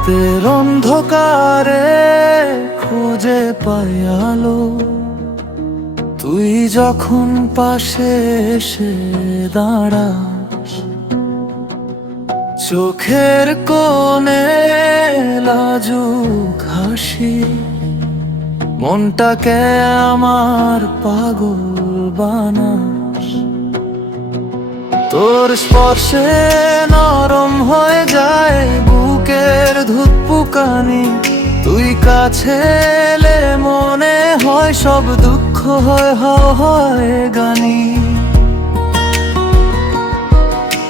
রাতের অন্ধকারে খুঁজে পাই আলো। তুই যখন পাশে এসে দাঁড়াস, চোখের কোণে লাজুক হাসি, মনটাকে আমার পাগল বানাস। তোর স্পর্শে নরম হয়ে যায় বুকের ধুকপুকানি তুই কাছে এলে মনে হয় সব দুঃখ হয় হয় গানি।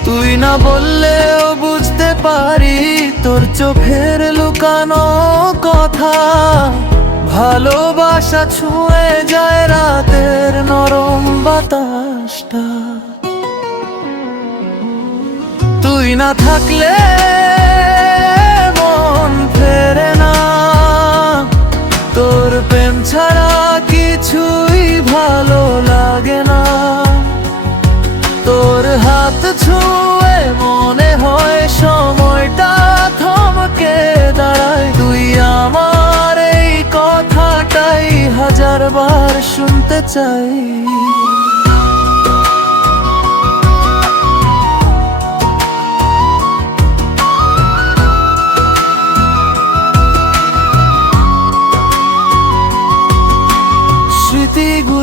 তুই না বললেও বুঝতে পারি, তোর চোখের লুকানো কথা। ভালোবাসা ছুঁয়ে যায় রাতের নরম বাতাসটা। তুই না থাকলে প্রেম ছাড়া কিছুই ভালো লাগে না। তোর হাত ছুঁয়ে মনে হয় সময়টা থমকে দাঁড়ায়। তুই আমার এই কথাটাই হাজারবার শুনতে চাই।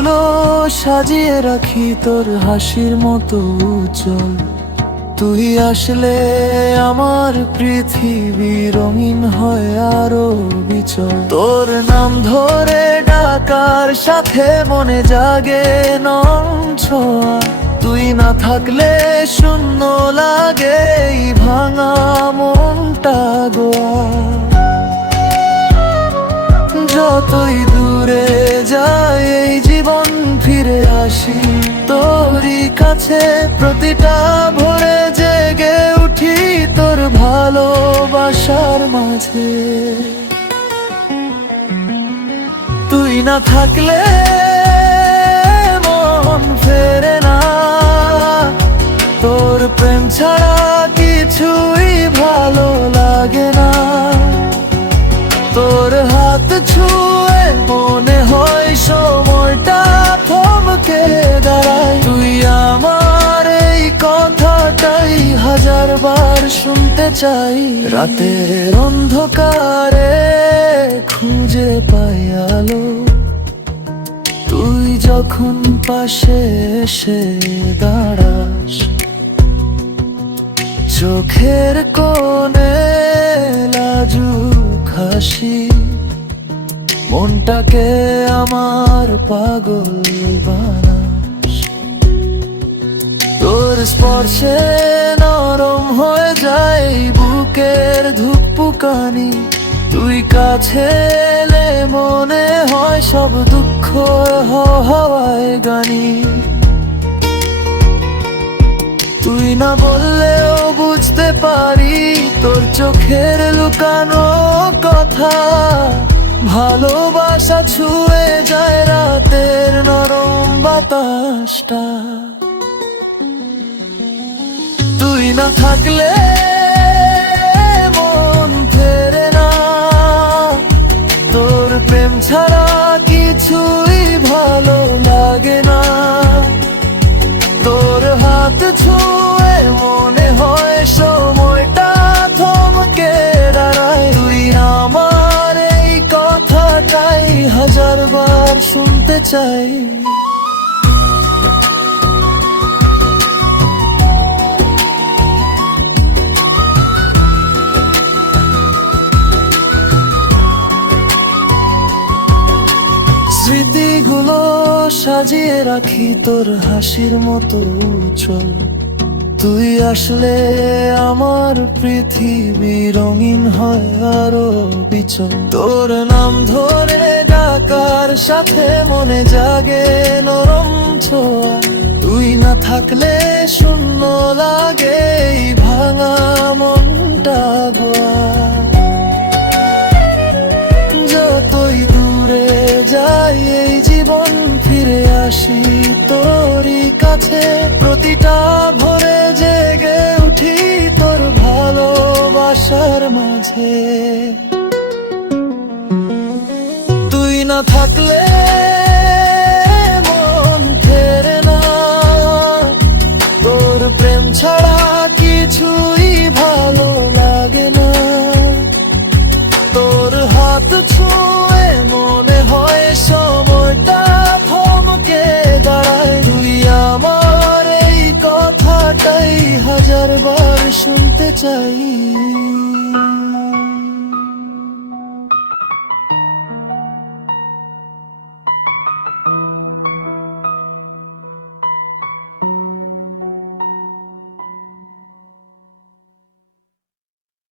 স্মৃতিগুলো সাজিয়ে রাখি তোর হাসির মতো উজ্জ্বল। তুই আসলে আমার পৃথিবী রঙিন হয় আরও বিচল। তোর নাম ধরে ডাকার সাথে মনে জাগে তুই না থাকলে শূন্য লাগে ভাঙা মনটা গোয়া যতই দূরে কাছে প্রতিটা ভোরে জেগে উঠি তোর ভালোবাসার মাঝে। তুই না থাকলে মন ফেরে না। তোর প্রেম ছাড়া কিছুই হাজার বার শুনতে চাই। রাতের অন্ধকারে খুঁজে পাই আলো। তুই যখন পাশে এসে দাঁড়াস, চোখের কোণে লাজুক হাসি, মনটাকে আমার পাগল তোর স্পর্শে নরম হয়ে যায় বুকের ধুকপুকানি। তুই কাছে মনে হয় সব দুঃখ হওয়ায় গানি। তুই না বললেও বুঝতে পারি তোর চোখের লুকানো কথা। ভালোবাসা ছুঁয়ে যায় রাতের নরম বাতাসটা। না থাকলে মন ফেরে না। তোর প্রেম ছাড়া কিছুই ভালো লাগে না। তোর হাত ছুঁয়ে মনে হয় সময়টা থমকে দাঁড়ায়। তুই আমার এই কথাটাই হাজারবার শুনতে চাই। সাজিয়ে রাখি তোর হাসির মতো উজ্জ্বল তুই আসলে আমার পৃথিবী রঙিন হয় আরও বিচল। তোর নাম ধরে ডাকার সাথে মনে জাগে নরম ছোঁয়া। তুই না থাকলে শূন্য লাগে ভাঙা মনটা গোয়া। কাছে প্রতিটা ভরে জেগে উঠি তোর ভালোবাসার মাঝে। তুই না থাকলে মন খেরে না। তোর প্রেম ছাড়া আমার এই কথাটাই বার শুনতে চাই।